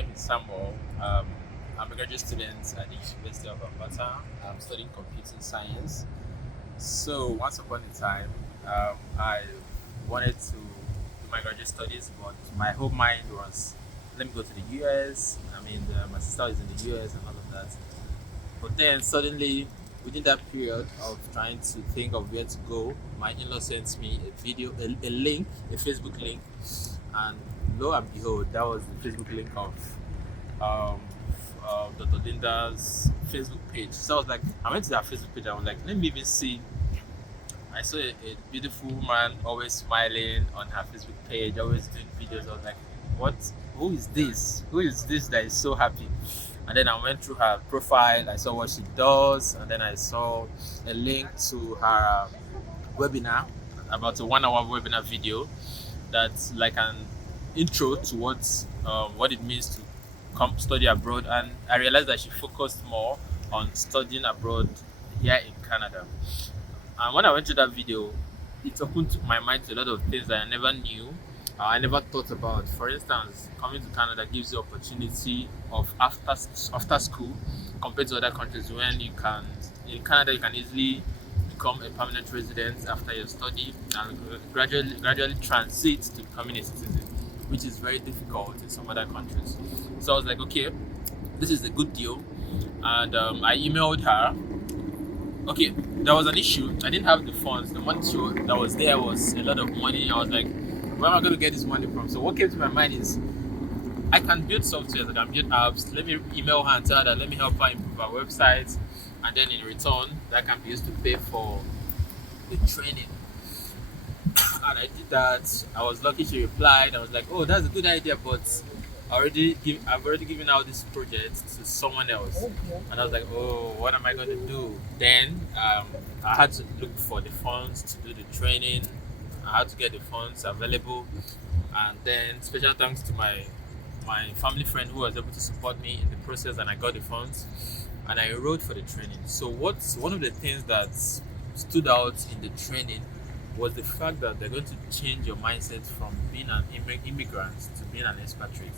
name is Samuel. I'm a graduate student at the University of Alberta. I'm studying computing science. So once upon a time, I wanted to do my graduate studies, but my whole mind was, let me go to the US. My sister is in the US and all of that. But then suddenly, within that period of trying to think of where to go, my in-law sent me a video, a link, a Facebook link, and lo and behold, that was the Facebook link of um, Dr. Linda's Facebook page. So I was like, I went to that Facebook page. I was like, let me even see. I saw a beautiful woman always smiling on her Facebook page, always doing videos. I was like, what? Who is this? Who is this that is so happy? And then I went through her profile. I saw what she does, and then I saw a link to her webinar, about a 1 hour webinar video that's like an intro to what it means to come study abroad. And I realized that she focused more on studying abroad here in Canada. And when I went to that video, it opened my mind to a lot of things that I never knew, I never thought about. For instance, coming to Canada gives you opportunity of after school compared to other countries when you can, in Canada, you can easily become a permanent resident after your study and gradually transit to becoming a citizen, which is very difficult in some other countries. So I was like, okay, this is a good deal. And I emailed her. Okay, there was an issue. I didn't have the funds. The money that was there was a lot of money. I was like, where am I going to get this money from? So what came to my mind is, I can build software, I can build apps. Let me email her and tell her that let me help her improve our website, and then in return, that can be used to pay for the training. And I did that. I was lucky she replied. I was like, oh, that's a good idea, but I've already given out this project to someone else. And I was like, oh, what am I going to do? Then I had to look for the funds to do the training. I had to get the funds available. And then special thanks to my family friend who was able to support me in the process, and I got the funds and I enrolled for the training. So what's one of the things that stood out in the training was the fact that they're going to change your mindset from being an immigrant to being an expatriate.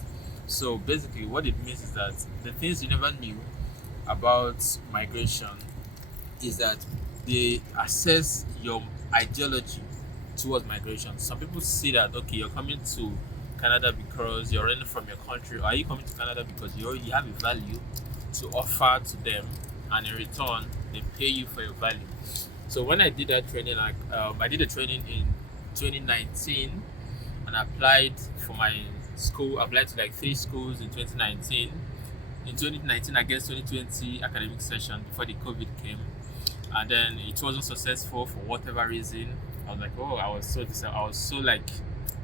So basically what it means is that the things you never knew about migration is that they assess your ideology towards migration. Some people see that, okay, you're coming to Canada because you're running from your country, or are you coming to Canada because you have a value to offer to them, and in return they pay you for your value. So when I did that training, I did a training in 2019 and I applied for my school. I applied to like 3 schools in 2019. In 2019 against 2020 academic session before the COVID came, and then it wasn't successful for whatever reason. I was like, oh, I was so like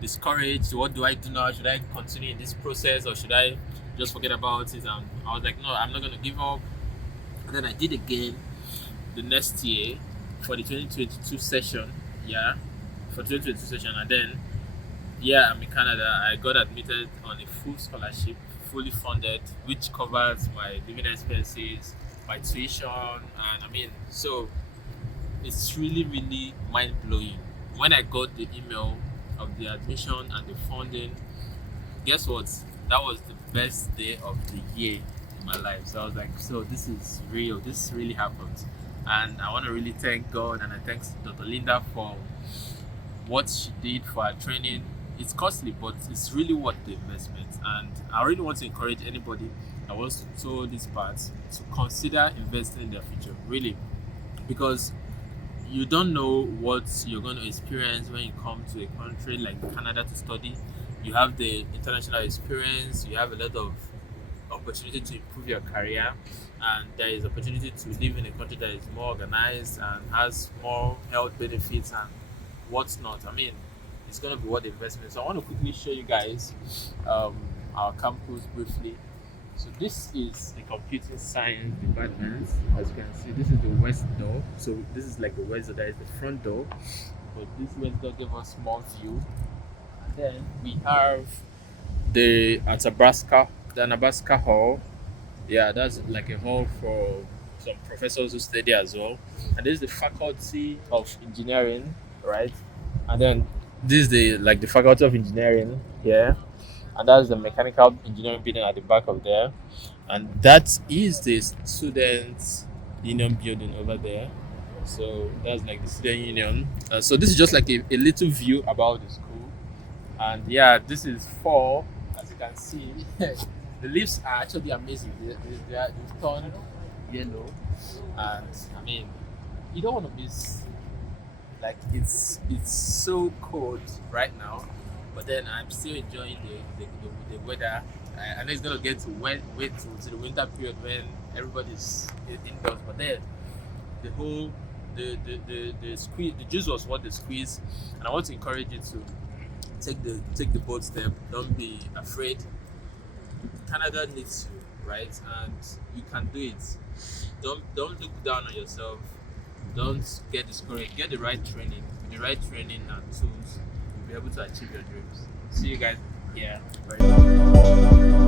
discouraged. What do I do now? Should I continue in this process, or should I just forget about it? And I was like, no, I'm not going to give up. And then I did again the next year for the 2022 session. For 2022 session. And then I'm in Canada. I got admitted on a full scholarship, fully funded, which covers my living expenses, my tuition, and so it's really, really mind-blowing. When I got the email of the admission and the funding, guess what? That was the best day of the year in my life. So I was like, so this is real. This really happened. And I want to really thank God, and I thank Dr. Linda for what she did for our training. It's costly, but it's really worth the investment. And I really want to encourage anybody that wants to tour this path to consider investing in their future, really, because you don't know what you're going to experience when you come to a country like Canada to study. You have the international experience, you have a lot of opportunity to improve your career, and there is opportunity to live in a country that is more organized and has more health benefits and what's not. It's going to be worth the investment. So I want to quickly show you guys our campus briefly. So this is the computing science department. As you can see, this is the west door. So this is like the west door, that is the front door. But this west door gives us small view. And then we have the Nebraska hall. That's like a hall for some professors who stay there as well. And this is the faculty of engineering, right? And then this is the faculty of engineering here. and that's the mechanical engineering building at the back of there, and that is the student union building over there. So that's like the student union. So this is just like a little view about the school, and yeah, this is fall. As you can see, the leaves are actually amazing. They've turned yellow, and I mean, you don't want to miss. Like it's so cold right now, but then I'm still enjoying the weather. I know it's gonna get to wait to the winter period when everybody's indoors, but then the whole the squeeze, the juice was what the squeeze, and I want to encourage you to take the bold step. Don't be afraid. Canada needs you, right? And you can do it. Don't look down on yourself. Don't get discouraged. Get the right training. With the right training and tools, you'll be able to achieve your dreams. See you guys here very soon.